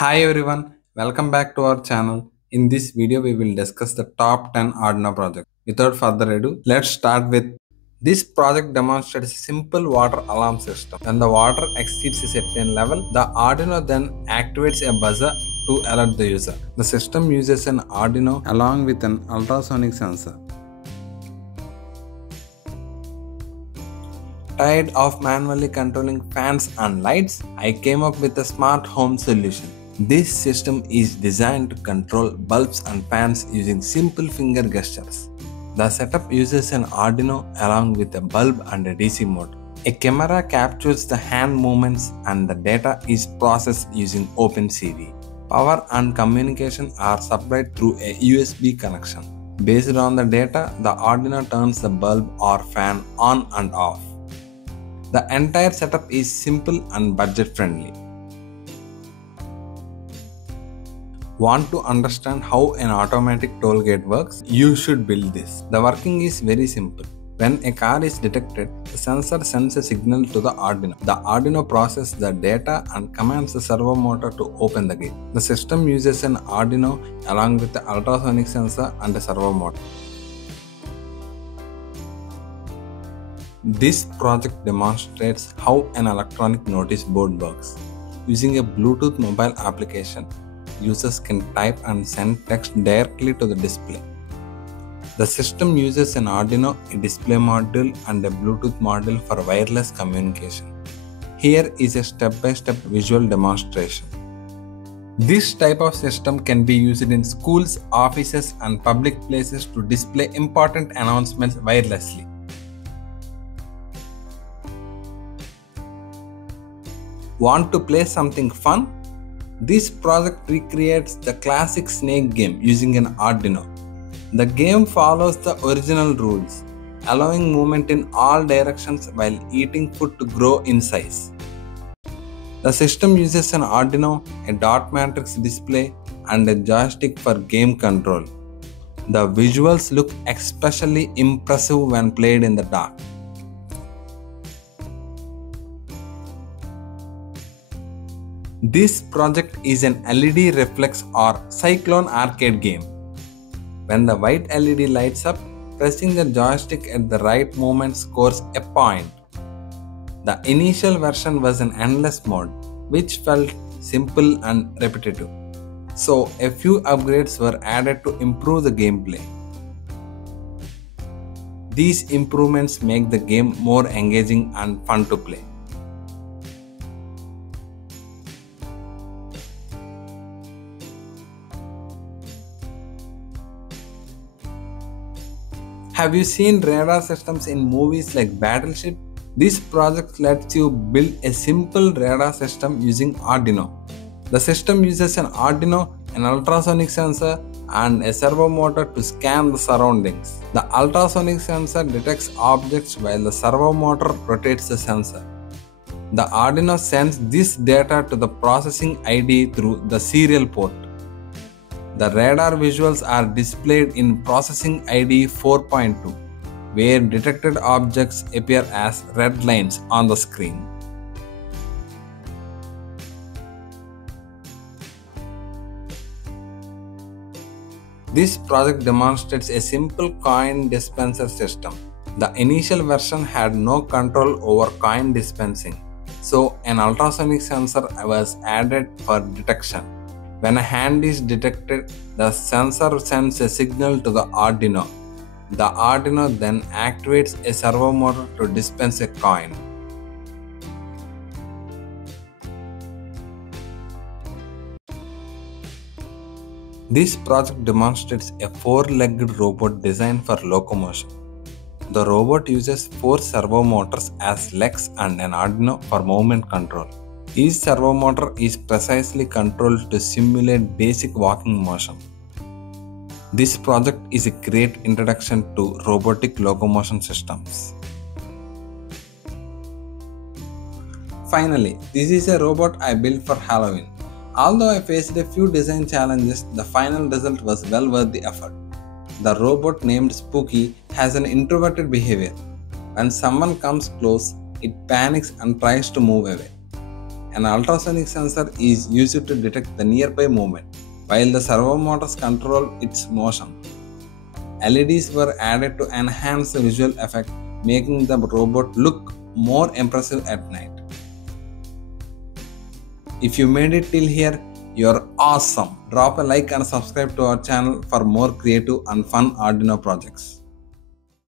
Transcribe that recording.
Hi everyone, welcome back to our channel. In this video, we will discuss the top 10 Arduino projects. Without further ado, let's start with this project demonstrates a simple water alarm system. When the water exceeds a certain level, the Arduino then activates a buzzer to alert the user. The system uses an Arduino along with an ultrasonic sensor. Tired of manually controlling fans and lights, I came up with a smart home solution. This system is designed to control bulbs and fans using simple finger gestures. The setup uses an Arduino along with a bulb and a DC motor. A camera captures the hand movements and the data is processed using OpenCV. Power and communication are supplied through a USB connection. Based on the data, the Arduino turns the bulb or fan on and off. The entire setup is simple and budget friendly. Want to understand how an automatic toll gate works? You should build this. The working is very simple. When a car is detected, the sensor sends a signal to the Arduino. The Arduino processes the data and commands the servo motor to open the gate. The system uses an Arduino along with the ultrasonic sensor and a servo motor. This project demonstrates how an electronic notice board works. Using a Bluetooth mobile application, users can type and send text directly to the display. The system uses an Arduino, a display module and a Bluetooth module for wireless communication. Here is a step-by-step visual demonstration. This type of system can be used in schools, offices and public places to display important announcements wirelessly. Want to play something fun? This project recreates the classic snake game using an Arduino. The game follows the original rules, allowing movement in all directions while eating food to grow in size. The system uses an Arduino, a dot matrix display, and a joystick for game control. The visuals look especially impressive when played in the dark. This project is an LED reflex or cyclone arcade game. When the white LED lights up, pressing the joystick at the right moment scores a point. The initial version was an endless mode, which felt simple and repetitive. So a few upgrades were added to improve the gameplay. These improvements make the game more engaging and fun to play. Have you seen radar systems in movies like Battleship? This project lets you build a simple radar system using Arduino. The system uses an Arduino, an ultrasonic sensor, and a servo motor to scan the surroundings. The ultrasonic sensor detects objects while the servo motor rotates the sensor. The Arduino sends this data to the processing ID through the serial port. The radar visuals are displayed in Processing ID 4.2, where detected objects appear as red lines on the screen. This project demonstrates a simple coin dispenser system. The initial version had no control over coin dispensing, so an ultrasonic sensor was added for detection. When a hand is detected, the sensor sends a signal to the Arduino. The Arduino then activates a servo motor to dispense a coin. This project demonstrates a four-legged robot designed for locomotion. The robot uses four servo motors as legs and an Arduino for movement control. Each servo motor is precisely controlled to simulate basic walking motion. This project is a great introduction to robotic locomotion systems. Finally, this is a robot I built for Halloween. Although I faced a few design challenges, the final result was well worth the effort. The robot named Spooky has an introverted behavior. When someone comes close, it panics and tries to move away. An ultrasonic sensor is used to detect the nearby movement, while the servo motors control its motion. LEDs were added to enhance the visual effect, making the robot look more impressive at night. If you made it till here, you're awesome. Drop a like and subscribe to our channel for more creative and fun Arduino projects.